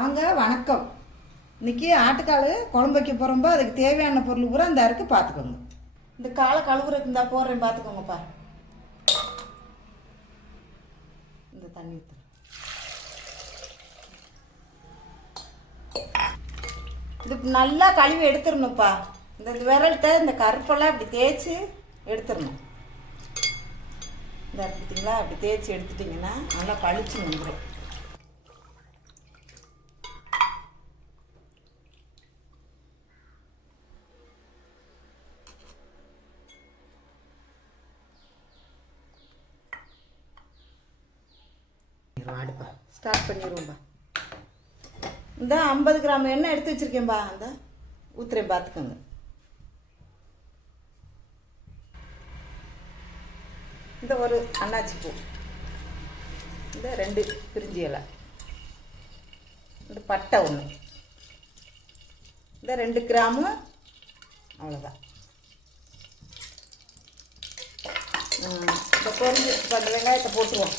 வாங்க வணக்கம். இன்றைக்கி ஆட்டுக்கால் குழம்பு வைக்க போகிறோம்போ அதுக்கு தேவையான பொருள் பூரா இந்த இருக்குது பார்த்துக்கோங்க. இந்த காலை கழுவுறதுக்கு இருந்தா போடுறேன் பார்த்துக்கோங்கப்பா. இந்த தண்ணி ஊற்றுறேன். இது நல்லா கழுவி எடுத்துடணும்ப்பா. இந்த விரல்கிட்ட இந்த கருப்பெல்லாம் இப்படி தேய்ச்சி எடுத்துடணும். இந்த பார்த்தீங்களா, அப்படி தேய்ச்சி எடுத்துட்டிங்கன்னா நல்லா பளிச்சு வந்துடும். அடுப்பா ஸ்டார்ட் பண்ணிடுவோம்பா. இந்த 50 கிராம் எண்ணெய் எடுத்து வச்சுருக்கேன்பா. அந்த ஊற்றுறேன் பார்த்துக்கோங்க. இந்த ஒரு அன்னாச்சி பூ, இந்த 2 பிரிஞ்சி இலை, இந்த பட்டை ஒன்று, இந்த 2 கிராமு, அவ்வளோதான். இந்த பொரிஞ்சு அந்த வெங்காயத்தை போட்டுருவோம்.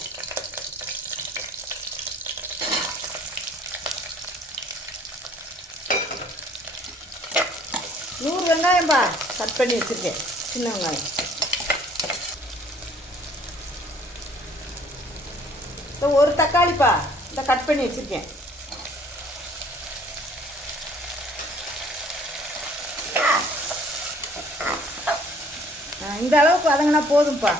நூறு வெங்காயம்பா கட் பண்ணி வச்சுருக்கேன், சின்ன வெங்காயம். இப்போ ஒரு தக்காளிப்பா இந்த கட் பண்ணி வச்சுருக்கேன். இந்த அளவுக்கு வதங்கினா போதும்ப்பா.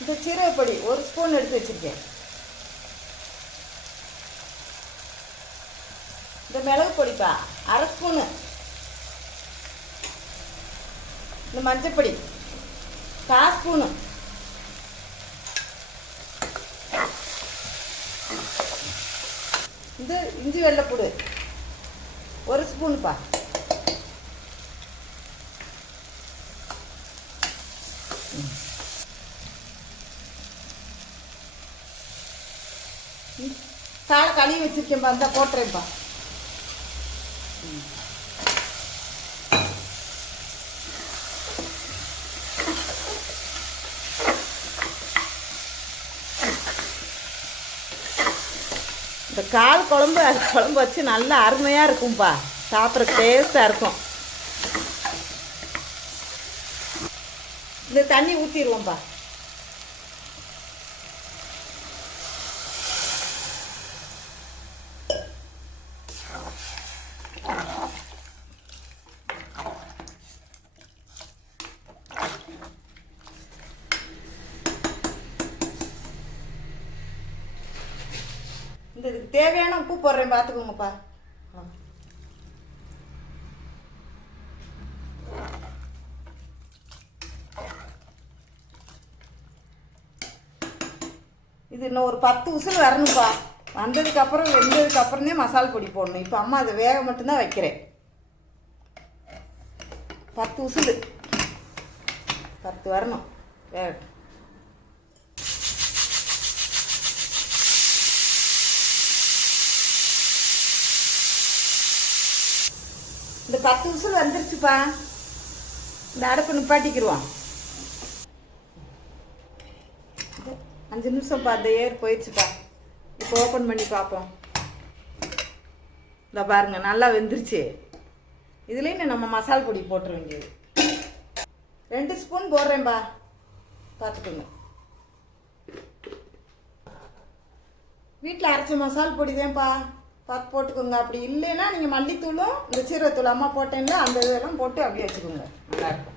இந்த சீரகப்பொடி 1 ஸ்பூன் எடுத்து வச்சுருக்கேன். இந்த மிளகு பொடிப்பா 1/2 ஸ்பூனு. இந்த மஞ்சப்பொடி 1/4 ஸ்பூனு. இந்த இஞ்சி வெள்ளைப்பூடு 1 ஸ்பூனுப்பா. காலை கழுவி வச்சுருக்கேன்ப்பா, இந்த போட்டுறேன்ப்பா. இந்த கால் குழம்பு வச்சு நல்லா அருமையாக இருக்கும்ப்பா. சாப்பிட்ற டேஸ்ட்டாக இருக்கும். இந்த தண்ணி ஊற்றிடுவோம்ப்பா. இந்த இதுக்கு தேவையான உப்பு போடுறேன் பார்த்துக்கோங்கப்பா. இது இன்னும் ஒரு 10 விசில் வரணும்ப்பா. வந்ததுக்கப்புறம் வெந்ததுக்கப்புறமே மசாலா பொடி போடணும். இப்போ அம்மா அதை வேக மட்டும்தான் வைக்கிறேன். 10 விசில் 10 வரணும் வேக. இந்த 10 விசில் வந்துருச்சுப்பா. இந்த அடுப்பு நிப்பாட்டிக்கிடுவோம். 5 நிமிஷம்ப்பா. அந்த ஏர் போயிடுச்சுப்பா. இப்போ ஓப்பன் பண்ணி பார்ப்போம். இந்த பாருங்கள், நல்லா வெந்துருச்சு. இதுலேயும் நம்ம மசாலா பொடி போட்டுற வேண்டியது. 2 ஸ்பூன் போடுறேன்பா, பார்த்துக்கோங்க. வீட்டில் அரைச்ச மசாலா பொடி தான்ப்பா, பார்த்து போட்டுக்கோங்க. அப்படி இல்லைன்னா நீங்கள் மல்லித்தூளும் இந்த சீரகத்தூள் அம்மா போட்டேன்னா அந்த இதெல்லாம் போட்டு அப்படியே வச்சுக்கோங்க, நல்லாயிருக்கும்.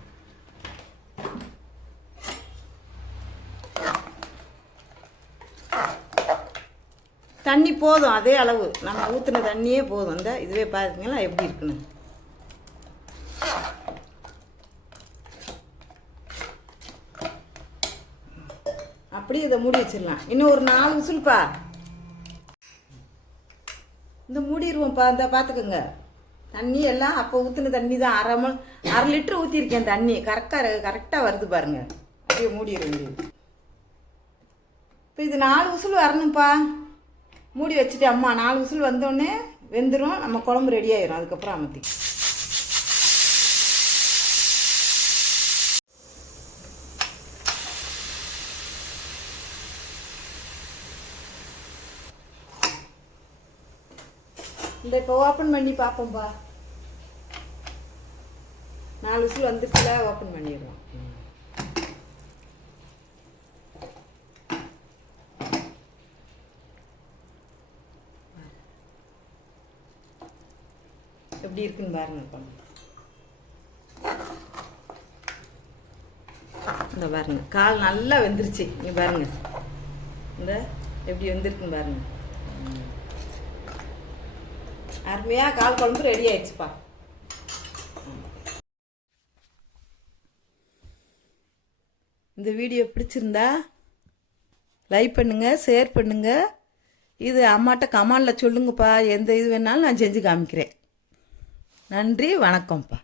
தண்ணி போதும், அதே அளவு நம்ம ஊற்றின தண்ணியே போதும். இந்த இதுவே பார்த்துங்களா எப்படி இருக்குன்னு. அப்படி இதை மூடி வச்சிடலாம். இன்னும் ஒரு 4 விசில்ப்பா. இந்த மூடிடுவோம்ப்பா. இந்த பார்த்துக்கோங்க, தண்ணி எல்லாம் அப்போ ஊற்றின தண்ணி தான். 1/2 லிட்டர் ஊற்றிருக்கேன் தண்ணி. கரெக்டாக வருது பாருங்கள். அப்படியே மூடிடுவேன். இப்போ இது 4 விசில் வரணும்ப்பா. மூடி வச்சுட்டு அம்மா 4 விசில் வந்தோடனே வெந்துடும். நம்ம குழம்பு ரெடி ஆயிரும். அதுக்கப்புறம் அமர்த்தி இந்த இப்போ ஓப்பன் பண்ணி பார்ப்போம்ப்பா. 4 விசில் வந்துருச்சுல, ஓப்பன் பண்ணிடுவோம். எப்படி இருக்குன்னு பாருங்க. இந்த பாருங்க, கால் நல்லா வெந்துருச்சு. நீ பாருங்க, இந்த எப்படி வெந்திருக்குன்னு பாருங்க. அருமையாக கால் குழம்பு ரெடி ஆயிடுச்சுப்பா. இந்த வீடியோ பிடிச்சிருந்தா லைக் பண்ணுங்கள், ஷேர் பண்ணுங்கள். இது அம்மாட்ட கமாண்டில் சொல்லுங்கப்பா. எந்த இது வேணாலும் நான் செஞ்சு காமிக்கிறேன். நன்றி, வணக்கம்ப்பா.